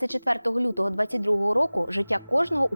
34 лютого 22 року життя кожного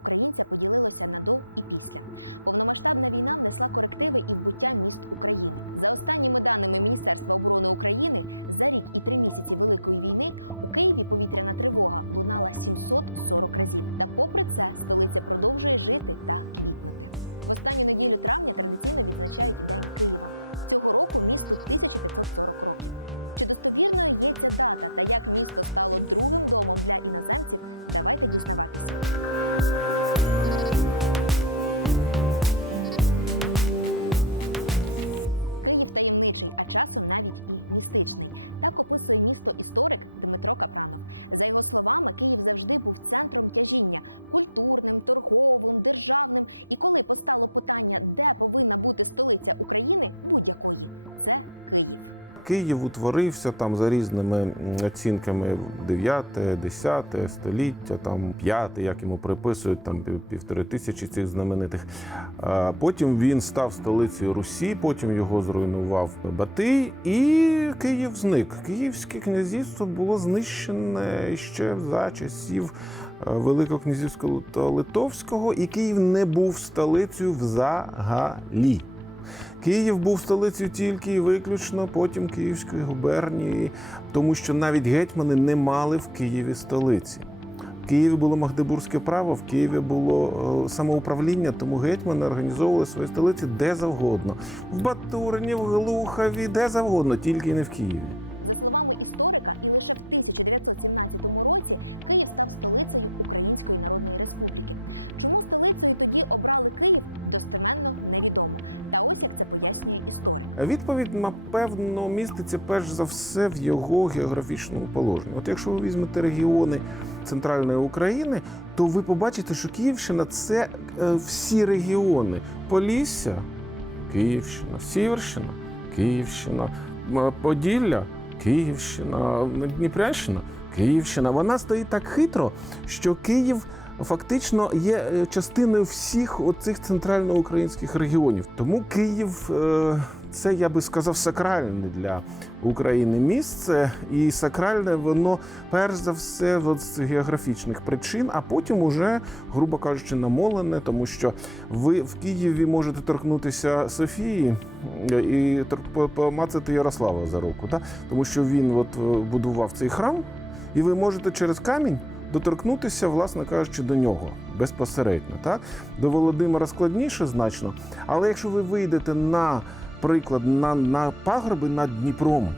Київ утворився там за різними оцінками 9, 10 століття, там 5, як йому приписують, там півтори тисячі цих знаменитих. Потім він став столицею Русі, потім його зруйнував Батий, і Київ зник. Київське князівство було знищене ще за часів е, Великого князівського Литовського, і Київ не був столицею взагалі. Київ був столицею тільки і виключно потім Київської губернії, тому що навіть гетьмани не мали в Києві столиці. В Києві було Магдебурзьке право, в Києві було е, самоуправління, тому гетьмани організовували свої столиці де завгодно. В Батурині, в Глухові, де завгодно, тільки не в Києві. Відповідь, напевно, міститься перш за все в його географічному положенні. От якщо ви візьмете регіони центральної України, то ви побачите, що Київщина це е, всі регіони: Полісся, Київщина, Сіверщина, Київщина, Поділля, Київщина, Дніпрянщина, Київщина. Вона стоїть так хитро, що Київ. Фактично є е, частиною всіх оцих центральноукраїнських регіонів. Тому Київ е, це я би сказав сакральне для України місце, і сакральне воно перш за все з географічних причин, а потім уже, грубо кажучи, намолене, тому що ви в Києві можете торкнутися Софії е, і помацати Ярослава за руку, да? тому що він от е, будував цей храм, і ви можете через камінь. Доторкнутися, власне кажучи, до нього безпосередньо, так до Володимира складніше значно. Але якщо ви вийдете на приклад на, на пагорби над Дніпром,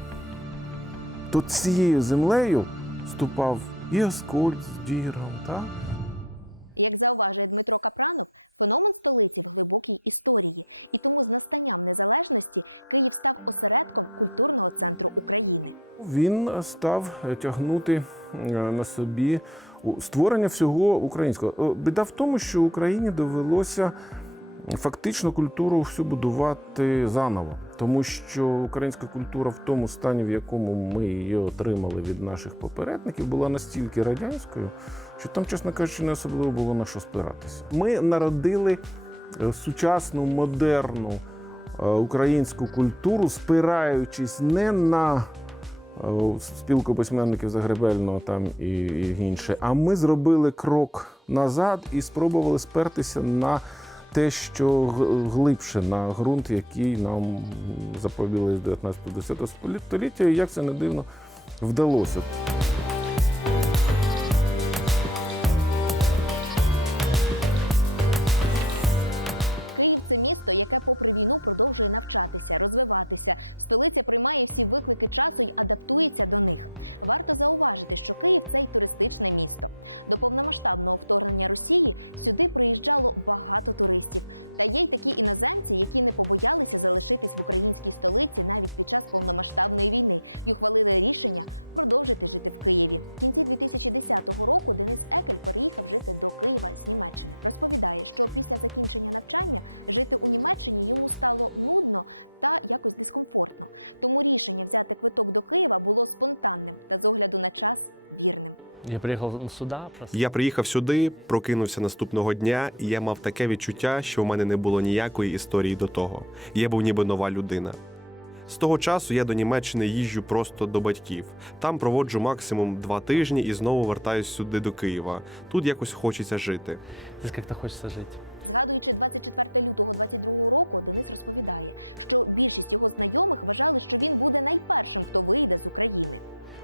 то цією землею ступав і Аскольд з Діром, так? Він став тягнути е, на собі створення всього українського. Е, Біда в тому, що Україні довелося фактично культуру всю будувати заново, тому що українська культура в тому стані, в якому ми її отримали від наших попередників, була настільки радянською, що там, чесно кажучи, не особливо було на що спиратися. Ми народили е, сучасну, модерну е, українську культуру, спираючись не на е, спілку письменників Загребельного там і, і інше. А ми зробили крок назад і спробували спертися на те, що глибше, на ґрунт, який нам заповіли з 19-10 століття, і як це не дивно вдалося. Я приїхав сюди. просто. Я приїхав сюди, прокинувся наступного дня, і я мав таке відчуття, що в мене не було ніякої історії до того. Я був ніби нова людина. З того часу я до Німеччини їжджу просто до батьків. Там проводжу максимум два тижні і знову вертаюсь сюди до Києва. Тут якось хочеться жити. Здесь як-то хочеться жить.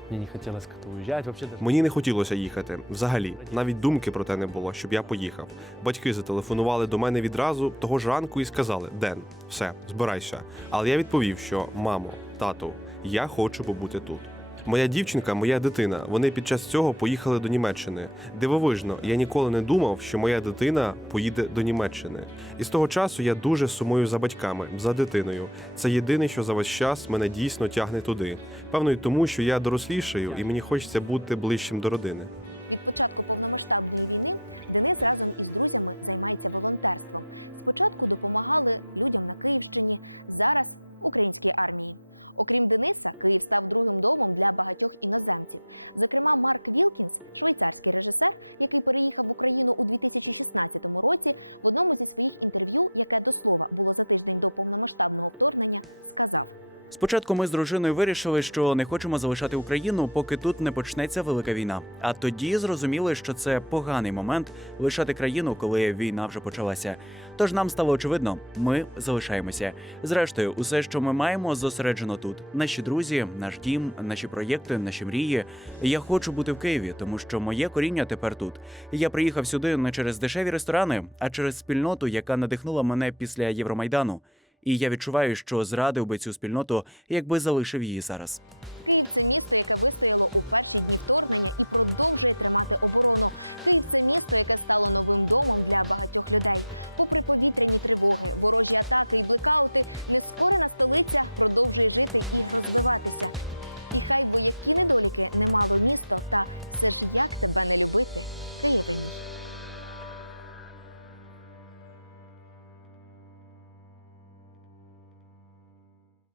Мне не хотілося вообще даже. Мені не хотілося їхати. Взагалі, навіть думки про те не було, щоб я поїхав. Батьки зателефонували до мене відразу того ж ранку і сказали: Ден, все, збирайся. Але я відповів, що мамо, тату, я хочу побути тут. Моя дівчинка, моя дитина. Вони під час цього поїхали до Німеччини. Дивовижно, я ніколи не думав, що моя дитина поїде до Німеччини. І з того часу я дуже сумую за батьками, за дитиною. Це єдине, що за весь час мене дійсно тягне туди. Певно, й тому, що я дорослішаю, і мені хочеться бути ближчим до родини. Спочатку ми з дружиною вирішили, що не хочемо залишати Україну, поки тут не почнеться велика війна. А тоді зрозуміли, що це поганий момент лишати країну, коли війна вже почалася. Тож нам стало очевидно, ми залишаємося. Зрештою, усе, що ми маємо, зосереджено тут. Наші друзі, наш дім, наші проєкти, наші мрії. Я хочу бути в Києві, тому що моє коріння тепер тут. Я приїхав сюди не через дешеві ресторани, а через спільноту, яка надихнула мене після Євромайдану. І я відчуваю, що зрадив би цю спільноту, якби залишив її зараз.